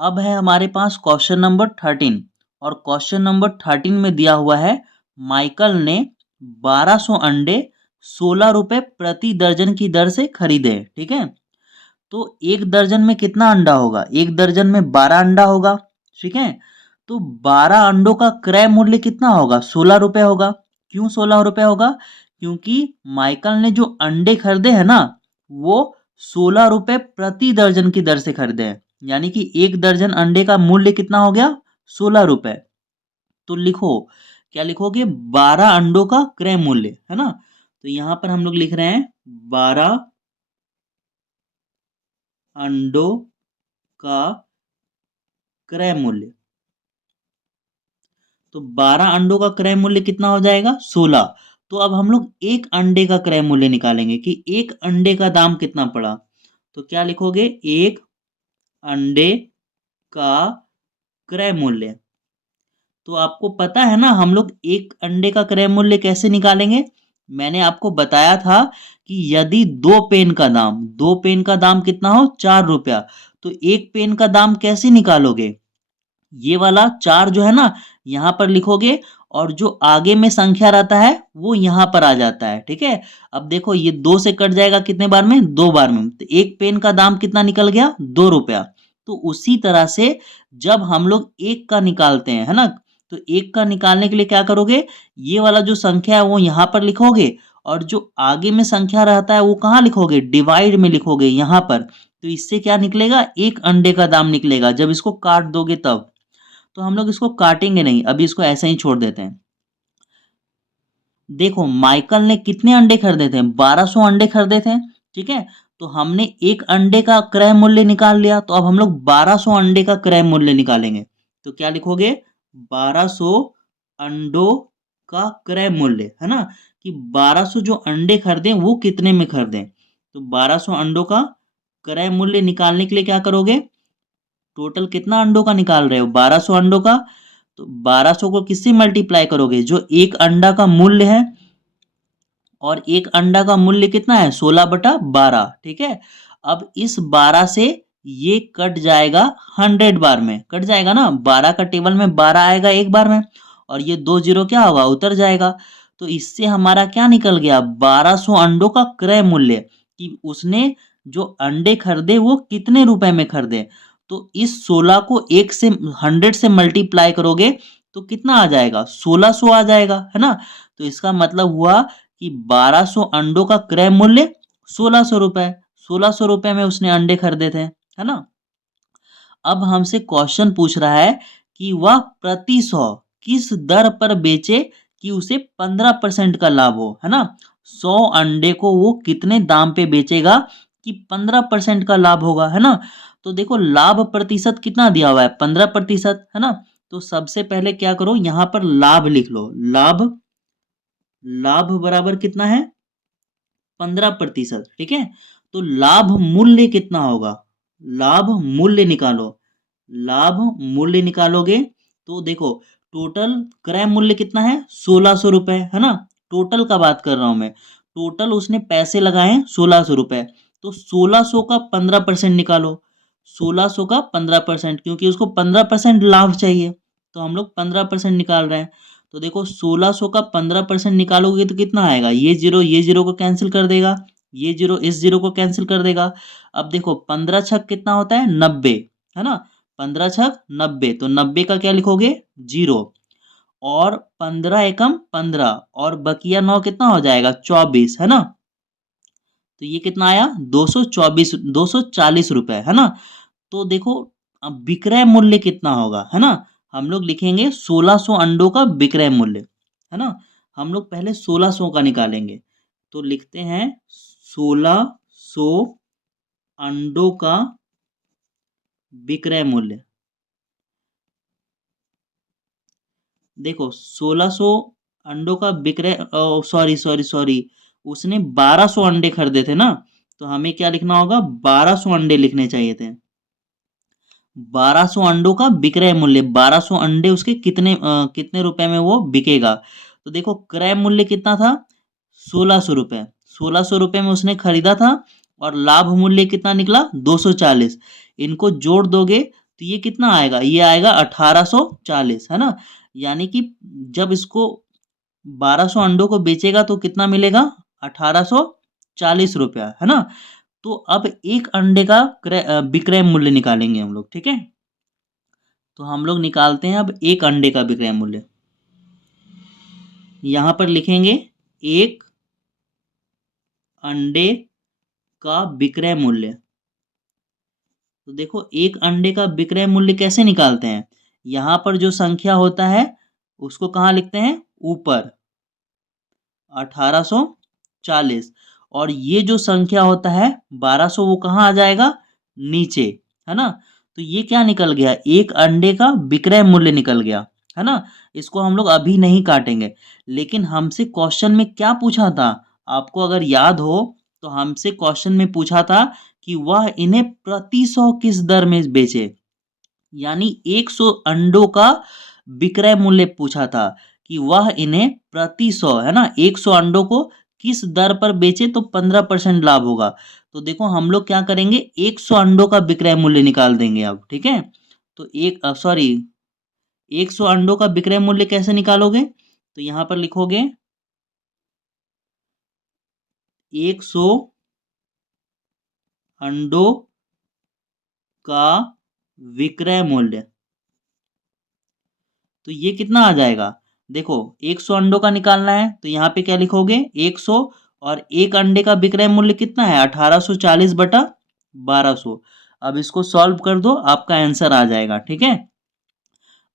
अब है हमारे पास क्वेश्चन नंबर 13 और क्वेश्चन नंबर 13 में दिया हुआ है माइकल ने 1200 अंडे 16 रुपए प्रति दर्जन की दर से खरीदे। ठीक है, तो एक दर्जन में कितना अंडा होगा? एक दर्जन में 12 अंडा होगा। ठीक है, तो 12 अंडों का क्रय मूल्य कितना होगा? 16 रुपए होगा। क्यों 16 रुपए होगा? क्योंकि माइकल ने जो अंडे खरीदे हैं ना, वो 16 रुपए प्रति दर्जन की दर से खरीदे हैं। यानी कि एक दर्जन अंडे का मूल्य कितना हो गया? 16 रुपए। तो लिखो, क्या लिखोगे? 12 अंडों का क्रय मूल्य, है ना। तो यहां पर हम लोग लिख रहे हैं 12 अंडों का क्रय मूल्य। तो 12 अंडों का क्रय मूल्य कितना हो जाएगा? 16। तो अब हम लोग एक अंडे का क्रय मूल्य निकालेंगे कि एक अंडे का दाम कितना पड़ा। तो क्या लिखोगे? एक अंडे का क्रय मूल्य। तो आपको पता है ना हम लोग एक अंडे का क्रय मूल्य कैसे निकालेंगे? मैंने आपको बताया था कि यदि दो पेन का दाम कितना हो? 4 रुपया, तो एक पेन का दाम कैसे निकालोगे? ये वाला 4 जो है ना, यहाँ पर लिखोगे और जो आगे में संख्या रहता है वो यहाँ पर आ जाता है। ठीक है, अब देखो ये 2 से कट जाएगा कितने बार में? 2 बार में। तो एक पेन का दाम कितना निकल गया? 2 रुपया। तो उसी तरह से जब हम लोग एक का निकालते हैं, है ना, तो एक का निकालने के लिए क्या करोगे? ये वाला जो संख्या है वो यहाँ पर लिखोगे और जो आगे में संख्या रहता है वो कहाँ लिखोगे? डिवाइड में लिखोगे यहाँ पर। तो इससे क्या निकलेगा? एक अंडे का दाम निकलेगा जब इसको काट दोगे तब। तो हम लोग इसको काटेंगे नहीं, अभी इसको ऐसे ही छोड़ देते हैं। देखो माइकल ने कितने अंडे खरीदे थे? 1200 अंडे खरीदे थे। ठीक है, तो हमने एक अंडे का क्रय मूल्य निकाल लिया, तो अब हम लोग 1200 अंडे का क्रय मूल्य निकालेंगे। तो क्या लिखोगे? 1200 अंडों का क्रय मूल्य, है ना, कि 1200 जो अंडे खरीदे वो कितने में खरीदे। तो 1200 अंडों का क्रय मूल्य निकालने के लिए क्या करोगे? टोटल कितना अंडों का निकाल रहे हो? 1200 अंडों का। तो 1200 को किससे मल्टीप्लाई करोगे? जो एक अंडा का मूल्य है, और एक अंडा का मूल्य कितना है? 16/12। ठीक है, अब इस 12 से ये कट जाएगा 100 बार में, कट जाएगा ना। 12 का टेबल में 12 आएगा एक बार में, और ये 2 जीरो क्या होगा? उतर जाएगा। तो इससे हमारा क्या निकल गया? 1200 अंडों का क्रय मूल्य, कि उसने जो अंडे खरीदे वो कितने रुपए में खरीदे। तो इस 16 को एक से 100 से मल्टीप्लाई करोगे तो कितना आ जाएगा? 1600 आ जाएगा, है ना। तो इसका मतलब हुआ कि 1200 अंडों का क्रय मूल्य 1600 रुपए। 1600 रुपए में उसने अंडे खरीदे थे, है ना। अब हमसे क्वेश्चन पूछ रहा है कि वह प्रति 100 किस दर पर बेचे कि उसे 15% का लाभ हो, है ना। 100 अंडे को वो कितने दाम पे बेचेगा कि 15% का लाभ होगा, है ना। तो देखो लाभ प्रतिशत कितना दिया हुआ है? 15%, है ना। तो सबसे पहले क्या करो, यहां पर लाभ लिख लो। लाभ, लाभ बराबर कितना है? 15%। ठीक है, तो लाभ मूल्य कितना होगा? लाभ मूल्य निकालो। लाभ मूल्य निकालोगे तो देखो टोटल क्रय मूल्य कितना है? 1600 रुपए, है ना। टोटल का बात कर रहा हूं मैं। टोटल उसने पैसे लगाए 1600 रुपए। तो 1600 का 15% निकालो। 1600 का 15%, क्योंकि उसको 15% लाभ चाहिए, तो हम लोग 15% निकाल रहे हैं। तो देखो 1600 का 15% निकालोगे तो कितना आएगा? ये जीरो को कैंसिल कर देगा, ये जीरो इस जीरो को कैंसिल कर देगा। अब देखो 15 छक कितना होता है? 90, है ना। 15 छक 90, तो 90 का क्या लिखोगे? जीरो। और 15 एकम 15, और बकिया 9 कितना हो जाएगा? 24, है ना। तो ये कितना आया? 240 रुपए, है ना। तो देखो अब विक्रय मूल्य कितना होगा, है ना। हम लोग लिखेंगे 1600 अंडों का विक्रय मूल्य, है ना। हम लोग पहले 1600 का निकालेंगे। तो लिखते हैं 1600 अंडों का विक्रय मूल्य। देखो 1600 अंडों का विक्रय, सॉरी सॉरी सॉरी, उसने 1200 अंडे खरीदे थे ना, तो हमें क्या लिखना होगा? 1200 अंडे लिखने चाहिए थे। 1200 अंडों का विक्रय मूल्य, 1200 अंडे उसके कितने रुपए में वो बिकेगा। तो देखो क्रय मूल्य कितना था? 1600 रुपए। 1600 रुपए में उसने खरीदा था, और लाभ मूल्य कितना निकला? 240। इनको जोड़ दोगे तो ये कितना आएगा, ये आएगा 1840, है ना। यानी कि जब इसको 1200 अंडों को बेचेगा तो कितना मिलेगा, 1840 रुपया, है ना। तो अब एक अंडे का विक्रय मूल्य निकालेंगे हम लोग, ठीक है। तो हम लोग निकालते हैं अब एक अंडे का विक्रय मूल्य। यहां पर लिखेंगे एक अंडे का विक्रय मूल्य। तो देखो एक अंडे का विक्रय मूल्य कैसे निकालते हैं, यहां पर जो संख्या होता है उसको कहाँ लिखते हैं, ऊपर 1840, और ये जो संख्या होता है 1200 वो कहाँ आ जाएगा, नीचे, है ना। तो ये क्या निकल गया, एक अंडे का विक्रय मूल्य निकल गया, है ना। इसको हम लोग अभी नहीं काटेंगे, लेकिन हमसे क्वेश्चन में क्या पूछा था, आपको अगर याद हो तो हमसे क्वेश्चन में पूछा था कि वह इन्हें प्रति 100 किस दर में बेचे, यानी 100 अंडों का विक्रय मूल्य पूछा था कि वह इन्हें प्रति 100, है ना, 100 अंडों को किस दर पर बेचे तो 15% लाभ होगा। तो देखो हम लोग क्या करेंगे, 100 अंडों का विक्रय मूल्य निकाल देंगे अब, ठीक है। तो 100 अंडों का विक्रय मूल्य कैसे निकालोगे, तो यहां पर लिखोगे 100 अंडों का विक्रय मूल्य, तो ये कितना आ जाएगा, देखो 100 अंडों का निकालना है तो यहाँ पे क्या लिखोगे 100, और एक अंडे का विक्रय मूल्य कितना है 1840 बटा 1200। अब इसको सॉल्व कर दो, आपका आंसर आ जाएगा, ठीक है।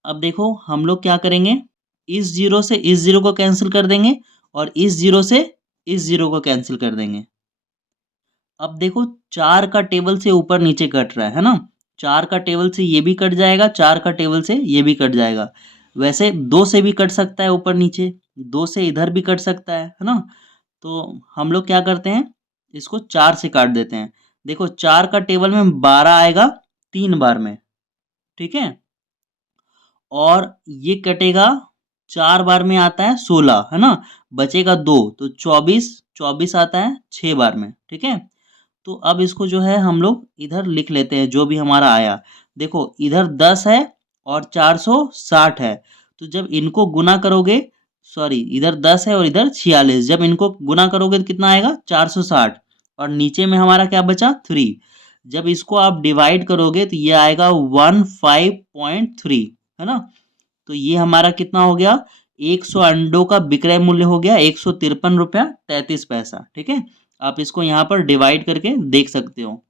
अब देखो हम लोग क्या करेंगे, इस जीरो से इस जीरो को कैंसिल कर देंगे, और इस जीरो से इस जीरो को कैंसिल कर देंगे। अब देखो 4 का टेबल से ऊपर नीचे कट रहा है ना, 4 का टेबल से ये भी कट जाएगा, 4 का टेबल से ये भी कट जाएगा। वैसे 2 से भी कट सकता है ऊपर नीचे, 2 से इधर भी कट सकता है ना। तो हम लोग क्या करते हैं, इसको 4 से काट देते हैं। देखो 4 का टेबल में 12 आएगा 3 बार में, ठीक है। और ये कटेगा 4 बार में आता है 16, है ना। बचेगा 2, तो 24, 24 आता है 6 बार में, ठीक है। तो अब इसको जो है हम लोग इधर लिख लेते हैं जो भी हमारा आया। देखो इधर 10 है और 460 है, तो जब इनको गुना करोगे, सॉरी इधर 10 है और इधर 46, जब इनको गुना करोगे तो कितना आएगा 460, और नीचे में हमारा क्या बचा 3। जब इसको आप डिवाइड करोगे तो ये आएगा 15.3, है ना। तो ये हमारा कितना हो गया, 100 अंडों का विक्रय मूल्य हो गया 153 रुपया 33 पैसा, ठीक है। आप इसको यहाँ पर डिवाइड करके देख सकते हो।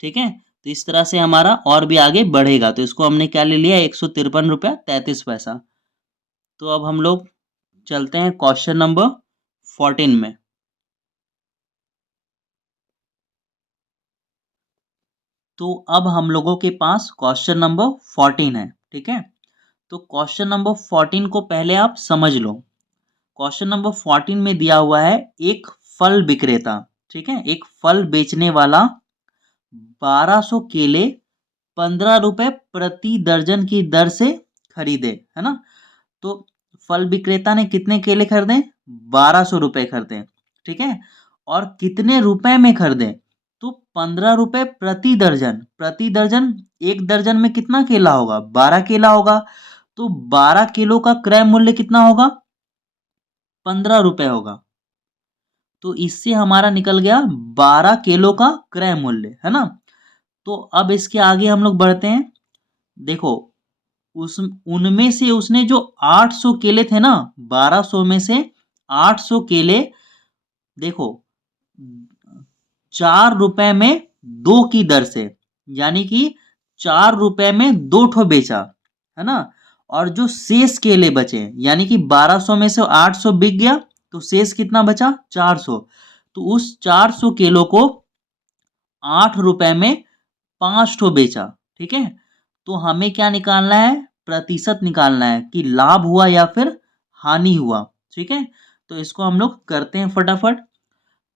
ठीक है, तो इस तरह से हमारा और भी आगे बढ़ेगा। तो इसको हमने क्या ले लिया, 153 रुपया 33 पैसा। तो अब हम लोग चलते हैं क्वेश्चन नंबर 14 में। तो अब हम लोगों के पास क्वेश्चन नंबर 14 है, ठीक है। तो क्वेश्चन नंबर 14 को पहले आप समझ लो। क्वेश्चन नंबर 14 में दिया हुआ है एक फल विक्रेता, ठीक है, एक फल बेचने वाला 1200 केले 15 रुपए प्रति दर्जन की दर से खरीदे, है ना। तो फल विक्रेता ने कितने केले खरीदे, 1200 रुपए खरीदे, ठीक है। और कितने रुपए में खरीदे, तो 15 रुपए प्रति दर्जन, प्रति दर्जन, एक दर्जन में कितना केला होगा, 12 केला होगा। तो 12 किलो का क्रय मूल्य कितना होगा, 15 रुपए होगा। तो इससे हमारा निकल गया 12 किलो का क्रय मूल्य, है ना। तो अब इसके आगे हम लोग बढ़ते हैं। देखो उस उनमें से उसने जो 800 केले थे ना, 1200 में से 800 केले, देखो 4 रुपए में 2 की दर से, यानी कि 4 रुपए में 2 ठो बेचा, है ना। और जो शेष केले बचे, यानी कि 1200 में से 800 बिक गया, तो शेष कितना बचा 400। तो उस 400 केलों को 8 रुपए में 5 ठो बेचा, ठीक है। तो हमें क्या निकालना है, प्रतिशत निकालना है कि लाभ हुआ या फिर हानि हुआ, ठीक है। तो इसको हम लोग करते हैं फटाफट।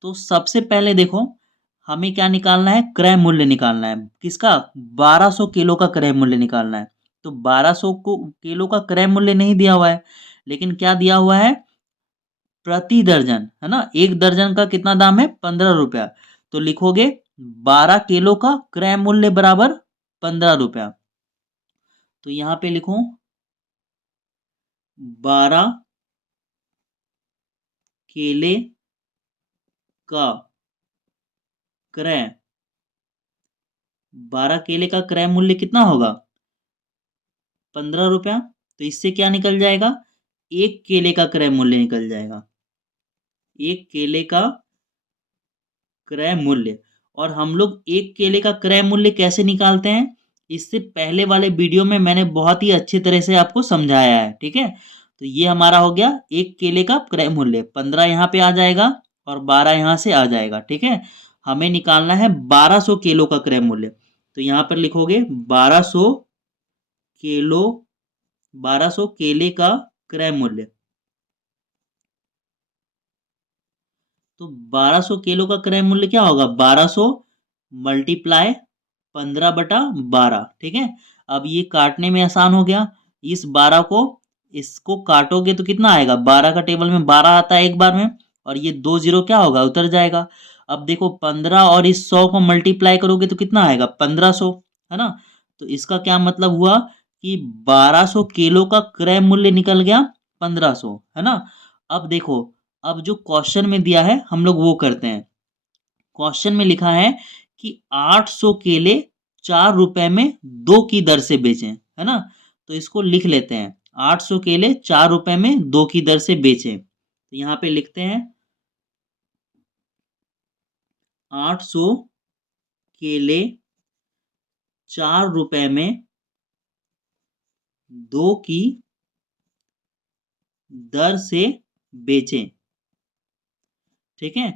तो सबसे पहले देखो हमें क्या निकालना है, क्रय मूल्य निकालना है, किसका 1200 किलो का क्रय मूल्य निकालना है। तो 1200 को केलों का क्रय मूल्य नहीं दिया हुआ है, लेकिन क्या दिया हुआ है, प्रति दर्जन, है ना। एक दर्जन का कितना दाम है, 15 रुपया। तो लिखोगे 12 केलों का क्रय मूल्य बराबर 15 रुपया। तो यहां पे लिखो 12 केले का क्रय, 12 केले का क्रय मूल्य कितना होगा, 15 रुपया। तो इससे क्या निकल जाएगा, एक केले का क्रय मूल्य निकल जाएगा, एक केले का क्रय मूल्य। और हम लोग एक केले का क्रय मूल्य कैसे निकालते हैं, इससे पहले वाले वीडियो में मैंने बहुत ही अच्छी तरह से आपको समझाया है, ठीक है। तो ये हमारा हो गया एक केले का क्रय मूल्य, 15 यहाँ पे आ जाएगा और 12 यहाँ से आ जाएगा, ठीक है। हमें निकालना है 1200 केलों का क्रय मूल्य। तो यहाँ पर लिखोगे 1200 केलो, 1200 केले का क्रय मूल्य। तो 1200 किलो का क्रय मूल्य क्या होगा, 1200 मल्टीप्लाई 15/12, ठीक है। अब ये काटने में आसान हो गया, इस 12 को इसको काटोगे तो कितना आएगा, 12 का टेबल में 12 आता है एक बार में, और ये 2 जीरो क्या होगा, उतर जाएगा। अब देखो 15 और इस 100 को मल्टीप्लाई करोगे तो कितना आएगा, 1500, है ना। तो इसका क्या मतलब हुआ कि 1200 किलो का क्रय मूल्य निकल गया 1500, है ना। अब देखो, अब जो क्वेश्चन में दिया है हम लोग वो करते हैं। क्वेश्चन में लिखा है कि 800 केले 4 रुपए में 2 की दर से बेचें, है ना। तो इसको लिख लेते हैं, 800 केले 4 रुपए में 2 की दर से बेचें। तो यहाँ पे लिखते हैं 800 केले 4 रुपए में 2 की दर से बेचें, ठीक है।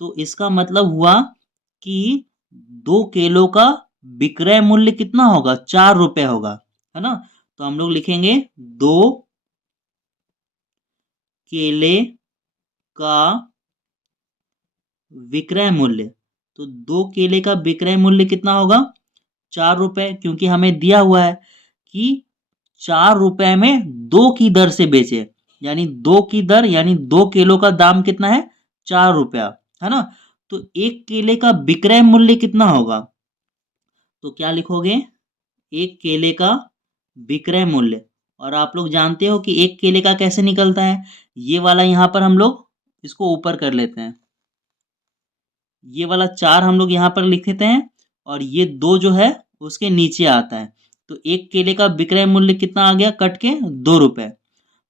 तो इसका मतलब हुआ कि 2 केलों का विक्रय मूल्य कितना होगा, 4 रुपए होगा, है ना। तो हम लोग लिखेंगे 2 केले का विक्रय मूल्य। तो 2 केले का विक्रय मूल्य कितना होगा, 4 रुपए, क्योंकि हमें दिया हुआ है कि 4 रुपए में 2 की दर से बेचे, यानी 2 की दर, यानी 2 किलो का दाम कितना है, 4 रुपया, है ना। तो एक केले का विक्रय मूल्य कितना होगा, तो क्या लिखोगे, एक केले का विक्रय मूल्य। और आप लोग जानते हो कि एक केले का कैसे निकलता है, ये वाला यहाँ पर हम लोग इसको ऊपर कर लेते हैं, ये वाला 4 हम लोग यहाँ पर लिख देते हैं, और ये 2 जो है उसके नीचे आता है। तो एक केले का विक्रय मूल्य कितना आ गया, कट के 2 रुपए।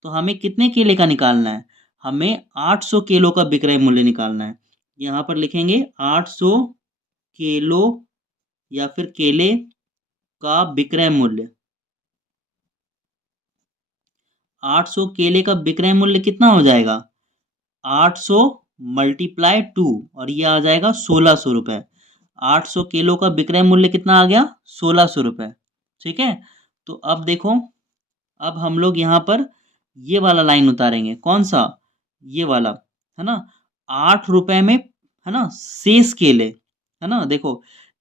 तो हमें कितने केले का निकालना है, हमें 800 किलो का विक्रय मूल्य निकालना है। यहाँ पर लिखेंगे 800 किलो या फिर केले का विक्रय मूल्य। 800 केले का विक्रय मूल्य कितना हो जाएगा, 800 मल्टीप्लाई 2, और ये आ जाएगा 1600 रुपये। 800 किलो का विक्रय मूल्य कितना आ गया, 1600 रुपये, ठीक है। तो अब देखो, अब हम लोग यहाँ पर ये वाला लाइन उतारेंगे, कौन सा, ये वाला, है ना। 8 रुपए में, है ना, शेष केले, है ना। देखो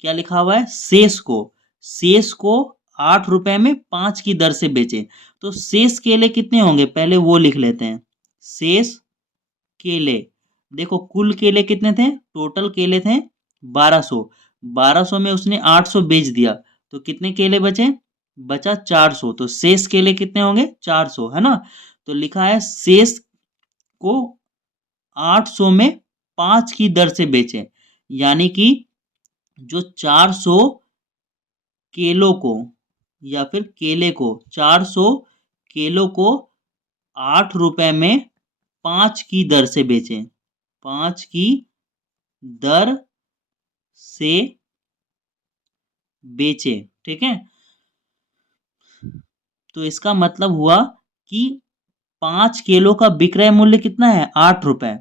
क्या लिखा हुआ है, शेष को 8 रुपए में 5 की दर से बेचे। तो शेष केले कितने होंगे, पहले वो लिख लेते हैं, शेष केले। देखो कुल केले कितने थे, टोटल केले थे 1200, 1200 में उसने 800 बेच दिया, तो कितने केले बचे, बचा 400। तो शेष केले कितने होंगे, 400, है ना। तो लिखा है शेष को 800 में 5 की दर से बेचे, यानी कि जो 400 केलों को या फिर केले को, 400 केलों को 8 रुपए में 5 की दर से बेचे, 5 की दर से बेचे, ठीक है। तो इसका मतलब हुआ कि 5 केलों का विक्रय मूल्य कितना है, 8 रुपए।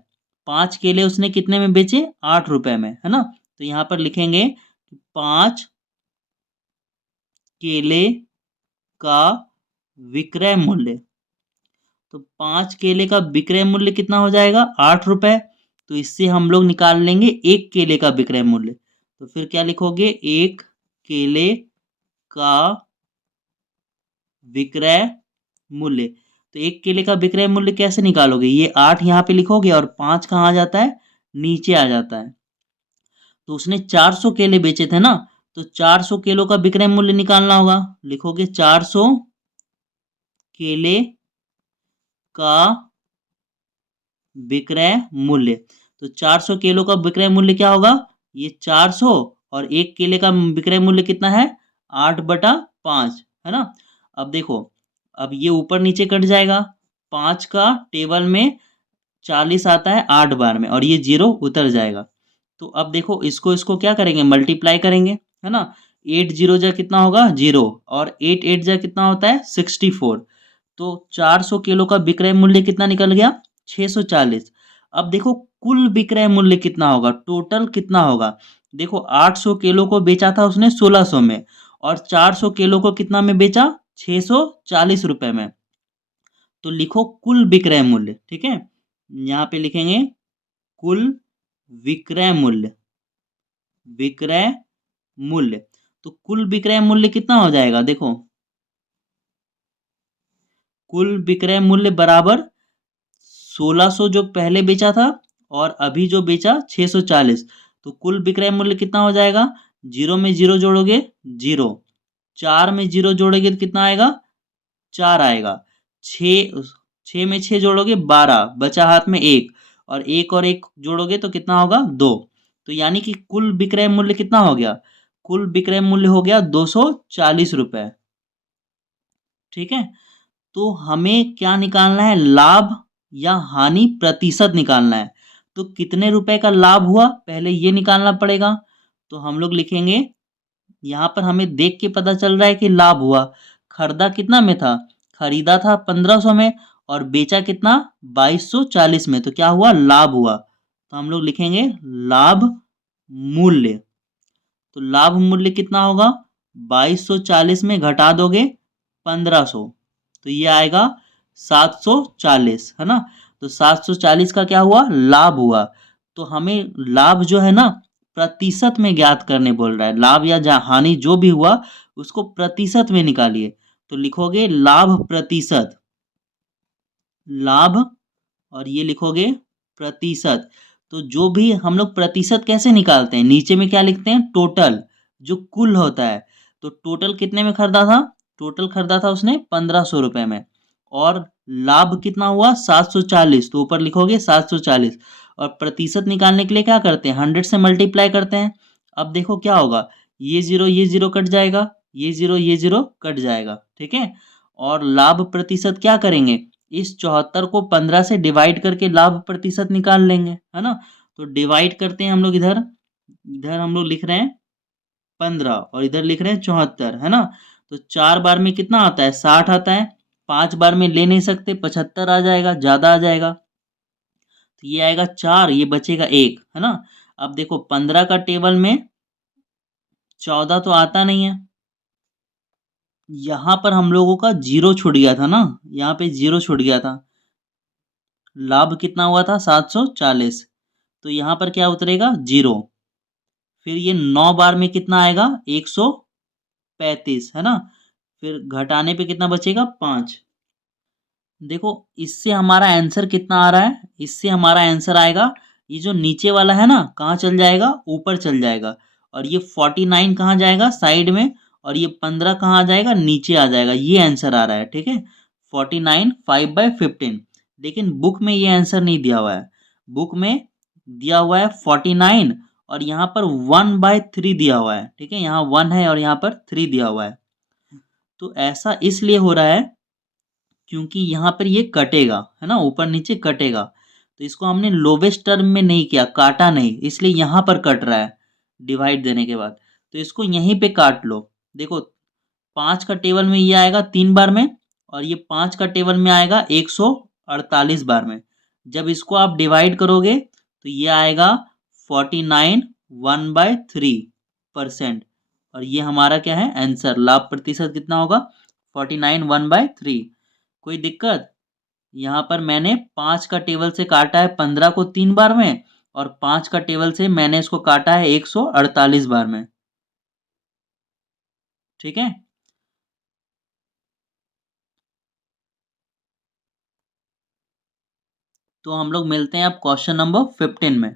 5 केले उसने कितने में बेचे, 8 रुपए में, है ना। तो यहाँ पर लिखेंगे 5 केले का विक्रय मूल्य। तो 5 केले का विक्रय मूल्य कितना हो जाएगा, 8 रुपए। तो इससे हम लोग निकाल लेंगे एक केले का विक्रय मूल्य। तो फिर क्या लिखोगे, एक केले का विक्रय मूल्य। तो एक केले का विक्रय मूल्य कैसे निकालोगे? ये 8 यहाँ पे लिखोगे और 5 कहाँ आ जाता है? नीचे आ जाता है। तो उसने 400 केले बेचे थे ना, तो 400 केलों का विक्रय मूल्य निकालना होगा। लिखोगे 400 केले का विक्रय मूल्य। तो 400 केलों का विक्रय मूल्य क्या होगा? ये 400, और एक केले का विक्रय मूल्य कितना है? 8/5, है ना। अब देखो, अब ये ऊपर नीचे कट जाएगा। 5 का टेबल में 40 आता है 8 बार में, और ये जीरो उतर जाएगा। तो अब देखो, इसको इसको क्या करेंगे? मल्टीप्लाई करेंगे, है ना। 8 जीरो जा कितना होगा? जीरो, और 8 8 जा कितना होता है? 64। तो 400 किलो का विक्रय मूल्य कितना निकल गया? 640। अब देखो, कुल विक्रय मूल्य कितना होगा? टोटल कितना होगा? देखो, 800 किलो को बेचा था उसने 1600 में, और 400 किलो को कितना में बेचा? 640 रुपए में। तो लिखो कुल विक्रय मूल्य, ठीक है। यहाँ पे लिखेंगे कुल विक्रय मूल्य। विक्रय मूल्य, तो कुल विक्रय मूल्य कितना हो जाएगा? देखो, कुल विक्रय मूल्य बराबर 1600 जो पहले बेचा था, और अभी जो बेचा 640। तो कुल विक्रय मूल्य कितना हो जाएगा? जीरो में जीरो जोड़ोगे, जीरो। 4 में जीरो जोड़ोगे तो कितना आएगा? 4 आएगा। 6 में 6 जोड़ोगे 12, बचा हाथ में 1, और एक जोड़ोगे तो कितना होगा? 2। तो यानी कि कुल विक्रय मूल्य कितना हो गया? कुल विक्रय मूल्य हो गया 240 रुपए, ठीक है। तो हमें क्या निकालना है? लाभ या हानि प्रतिशत निकालना है। तो कितने रुपए का लाभ हुआ, पहले ये निकालना पड़ेगा। तो हम लोग लिखेंगे, यहाँ पर हमें देख के पता चल रहा है कि लाभ हुआ। खरीदा कितना में था? खरीदा था 1500 में, और बेचा कितना? 2240 में। तो क्या हुआ? लाभ हुआ। तो हम लोग लिखेंगे लाभ मूल्य। तो लाभ मूल्य कितना होगा? 2240 में घटा दोगे 1500, तो ये आएगा 740, है ना। तो 740 का क्या हुआ? लाभ हुआ। तो हमें लाभ जो है ना, प्रतिशत में ज्ञात करने बोल रहा है। लाभ या हानि जो भी हुआ, उसको प्रतिशत में निकालिए। तो लिखोगे लाभ प्रतिशत, लाभ, और ये लिखोगे प्रतिशत। तो जो भी हम लोग प्रतिशत कैसे निकालते हैं? नीचे में क्या लिखते हैं? टोटल, जो कुल होता है। तो टोटल कितने में खरीदा था? टोटल खरीदा था उसने 1500 रुपए में, और लाभ कितना हुआ? 740। तो ऊपर लिखोगे 740। और प्रतिशत निकालने के लिए क्या करते हैं? 100 से मल्टीप्लाई करते हैं। अब देखो क्या होगा, ये जीरो कट जाएगा, ये जीरो कट जाएगा, ठीक है। और लाभ प्रतिशत क्या करेंगे? इस 74 को 15 से डिवाइड करके लाभ प्रतिशत निकाल लेंगे, है ना। तो डिवाइड करते हैं हम लोग, इधर इधर हम लोग लिख रहे हैं 15, और इधर लिख रहे हैं 74, है ना। तो 4 बार में कितना आता है? 60 आता है। 5 बार में ले नहीं सकते, 75 आ जाएगा, ज्यादा आ जाएगा। तो ये आएगा 4, ये बचेगा 1, है ना। अब देखो, 15 का टेबल में 14 तो आता नहीं है। यहाँ पर हम लोगों का जीरो छूट गया था ना, यहाँ पे जीरो छूट गया था। लाभ कितना हुआ था? 740। तो यहाँ पर क्या उतरेगा? जीरो। फिर ये 9 बार में कितना आएगा? 135, है ना। फिर घटाने पे कितना बचेगा? 5। देखो, इससे हमारा आंसर कितना आ रहा है? इससे हमारा आंसर आएगा, ये जो नीचे वाला है ना, कहाँ चल जाएगा? ऊपर चल जाएगा। और ये 49 कहाँ जाएगा? साइड में। और ये 15 कहाँ आ जाएगा? नीचे आ जाएगा। ये आंसर आ रहा है, ठीक है। 49 5/15। लेकिन बुक में ये आंसर नहीं दिया हुआ है। बुक में दिया हुआ है 49, और यहाँ पर 1/3 दिया हुआ है, ठीक है। यहाँ 1 है और यहाँ पर 3 दिया हुआ है। तो ऐसा इसलिए हो रहा है क्योंकि यहाँ पर ये कटेगा, है ना, ऊपर नीचे कटेगा। तो इसको हमने लोवेस्ट टर्म में नहीं किया, काटा नहीं, इसलिए यहाँ पर कट रहा है डिवाइड देने के बाद। तो इसको यहीं पे काट लो। देखो, 5 का टेबल में ये आएगा 3 बार में, और ये 5 का टेबल में आएगा 148 बार में। जब इसको आप डिवाइड करोगे तो ये आएगा 49 1/3%। और ये हमारा क्या है? आंसर। लाभ प्रतिशत कितना होगा? 49 1/3। कोई दिक्कत? यहाँ पर मैंने 5 का टेबल से काटा है 15 को 3 बार में, और 5 का टेबल से मैंने इसको काटा है 148 बार में, ठीक है। तो हम लोग मिलते हैं अब क्वेश्चन नंबर 15 में।